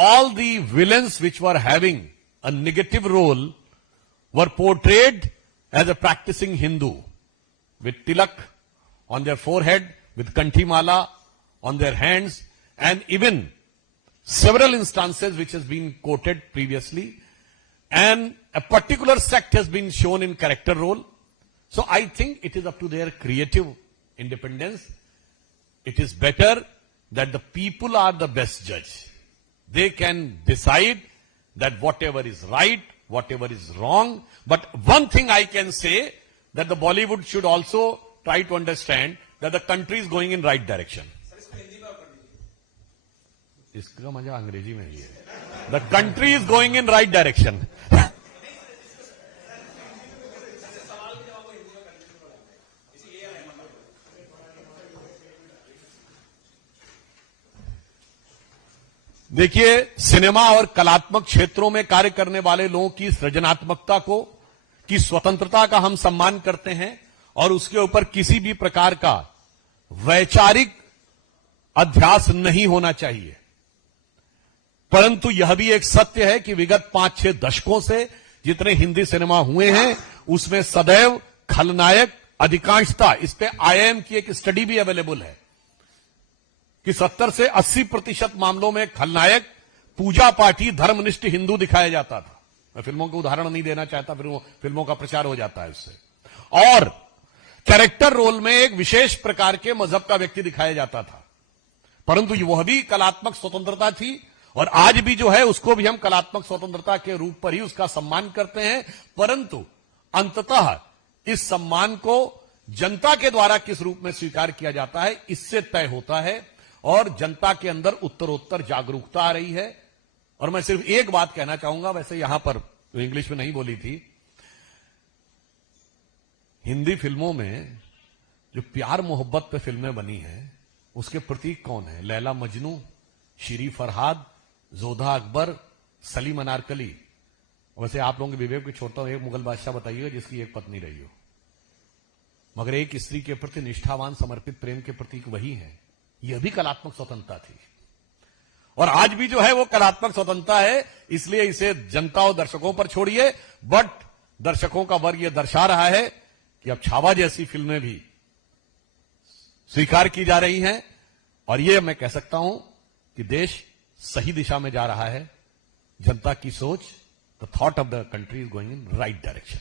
all the villains which were having a negative role were portrayed as a practicing Hindu with tilak on their forehead, with kanthi mala on their hands, and even several instances which has been quoted previously, and a particular sect has been shown in character role. So I think it is up to their creative independence. It is better that the people are the best judge. They can decide that whatever is right, whatever is wrong. But one thing I can say, that the Bollywood should also try to understand that the country is going in right direction. इसका मजा अंग्रेजी में ही है. The country is going in right direction. देखिए, cinema और कलात्मक क्षेत्रों में कार्य करने वाले लोगों की सृजनात्मकता को, की स्वतंत्रता का हम सम्मान करते हैं और उसके ऊपर किसी भी प्रकार का वैचारिक अध्यास नहीं होना चाहिए. परंतु यह भी एक सत्य है कि विगत 5-6 दशकों से जितने हिंदी सिनेमा हुए हैं उसमें सदैव खलनायक अधिकांशता, इस पे आईआईएम की एक स्टडी भी अवेलेबल है कि 70 से 80% मामलों में खलनायक पूजा पाठी धर्मनिष्ठ हिंदू दिखाया जाता था. मैं फिल्मों के उदाहरण नहीं देना चाहता, फिर फिल्मों का प्रचार हो जाता है उससे. और कैरेक्टर रोल में एक विशेष प्रकार के मजहब का व्यक्ति दिखाया जाता था. परंतु वह भी कलात्मक स्वतंत्रता थी और आज भी जो है उसको भी हम कलात्मक स्वतंत्रता के रूप पर ही उसका सम्मान करते हैं. परंतु अंततः इस सम्मान को जनता के द्वारा किस रूप में स्वीकार किया जाता है इससे तय होता है और जनता के अंदर उत्तरोत्तर जागरूकता आ रही है. और मैं सिर्फ एक बात कहना चाहूंगा, वैसे यहां पर इंग्लिश में नहीं बोली थी, हिंदी फिल्मों में जो प्यार मोहब्बत पे फिल्में बनी हैं उसके प्रतीक कौन है? लैला मजनू, शीरी फरहाद, जोधा अकबर, सलीम अनारकली. वैसे आप लोगों के विवेक को छोड़ता हूं, एक मुगल बादशाह बताइएगा जिसकी एक पत्नी रही हो. मगर एक स्त्री के प्रति निष्ठावान समर्पित प्रेम के प्रतीक वही है. यह भी कलात्मक स्वतंत्रता थी और आज भी जो है वो कलात्मक स्वतंत्रता है. इसलिए इसे जनता और दर्शकों पर छोड़िए. बट दर्शकों का वर्ग यह दर्शा रहा है कि अब छावा जैसी फिल्में भी स्वीकार की जा रही हैं और यह मैं कह सकता हूं कि देश सही दिशा में जा रहा है. जनता की सोच, the thought of the country is going in right direction.